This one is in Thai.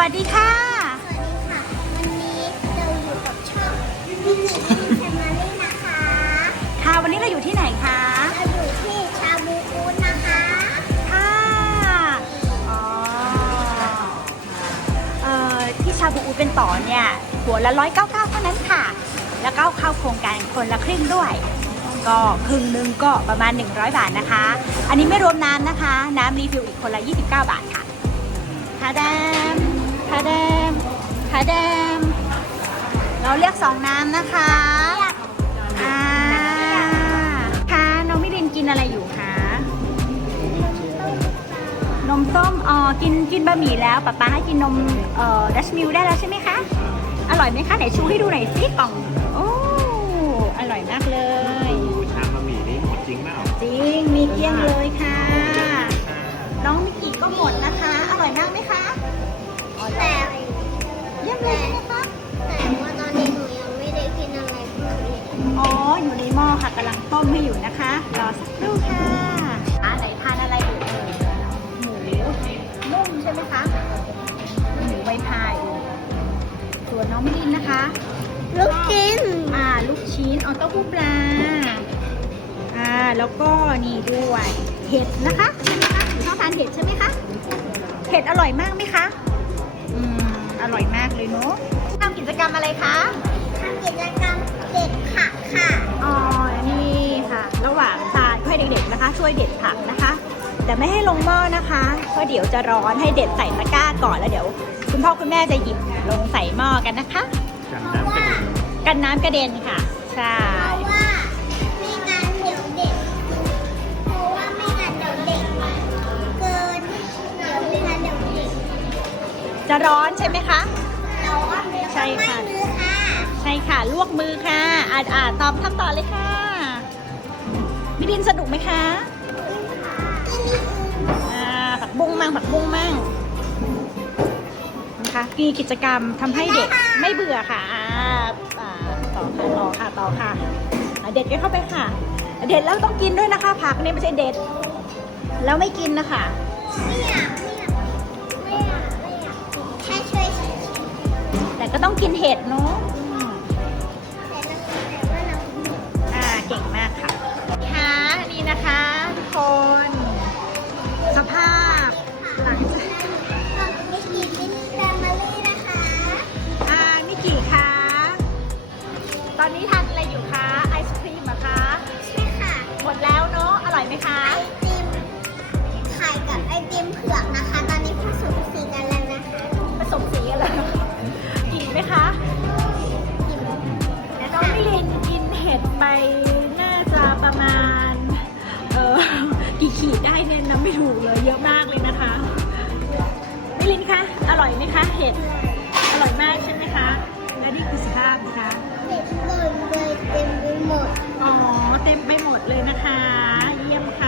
วัสดีค่ะ สวัสดีค่ะ วันนี้เราอยู่กับช่องวิจิตรแฟมิลี่นะคะ ค่ะ วันนี้เราอยู่ที่ไหนคะ เราอยู่ที่ชาบูฟูดนะคะ ค่ะ อ๋อ เอ่อ ที่ชาบูอูเป็นต่อเนี่ย หัวละร้อยเก้าเก้าเท่านั้นค่ะ แล้วก็เข้าโครงการคนละครึ่งด้วย ก็ครึ่งหนึงก็ประมาณ 100 บาทนะคะ อันนี้ไม่รวมน้ำนะคะ น้ำรีฟิลอีกคนละ 29 บาทค่ะคาแดม คาแดมคาแดมเราเรียกสองน้ำนะคะอ่าค่ะน้องมิรินกินอะไรอยู่คะ นมส้มอ๋อกินกินบะหมี่แล้วป๊าป๊าให้กินนมเอ่อดัชมิลได้แล้วใช่ไหมคะ อร่อยไหมคะ ไหนชูให้ดูหน่อยสิกล่อง ต้มให้อยู่นะคะ รอสักครู่ค่ะอ่าไหนทานอะไรอยู่เอ่ยหมูนุ่มใช่ไหมคะหมูใบพายส่วนน้องมิลินนะคะ ลูกชิ้นอ่าลูกชิ้นเอาเต้าหู้ปลาอ่าแล้วก็นี่ด้วยเห็ดนะคะใช่ไหมคะหนูชอบทานเห็ดใช่ไหมคะเห็ดอร่อยมากไหมคะ อืม อร่อยมากเลยเนาะทำกิจกรรมอะไรคะ นะคะช่วยเด็ดผักนะคะ แต่ไม่ให้ลงหม้อนะคะเพราะเดี๋ยวจะร้อนให้เด็ดใส่ตะกร้าก่อนแล้วเดี๋ยว คุณพ่อคุณแม่จะหยิบลงใส่หม้อกันนะคะจังเพราะน้ำกระว่าเด็นกันน้ำกระเด็นค่ะ ใช่เพราะว่าไม่งั้นเดี๋ยวเด็กเพราะว่าไม่งั้นเดี๋ยวเด็กเกินเดี๋ยวไม่งั้นเดี๋ยวเด็กจะร้อนใช่ไหมคะเราก็ใช่ค่ะไม่มือค่ะ ใช่ค่ะ ลวกมือค่ะ อ่าอ่าตอบทำต่อเลยค่ะ มิดินสนุกไหมคะอ่าผักบุ้งมั่งผักบุ้งมั่งนะคะมีกิจกรรมทำให้เด็กไม่เบื่อค่ะอ่าอ่าต่อค่ะต่อค่ะต่อค่ะอ่าเด็ดกันเข้าไปค่ะ เด็ดแล้วต้องกินด้วยนะคะ ผักเนี่ยไม่ใช่เด็ด แล้วไม่กินนะคะไม่อยากไม่อยากไม่อยากไม่อยากแค่ช่วยเฉยแต่ก็ต้องกินเห็ดเนาะ ร่อยไหมคะ ไอติมไข่กับไอติมเผือกนะคะ ตอนนี้ผสมสีกันแล้วนะคะ ผสมสีอะไรกินไหมคะแล้วน้องมิลินกินเห็ดไปน่าจะประมาณ เออกี่ขีดได้เนี่ยนับไม่ถูกเลยเยอะมากเลยนะคะมิลินคะ อร่อยไหมคะ เห็ด เต็มไปหมดเลยนะคะ เยี่ยมค่ะ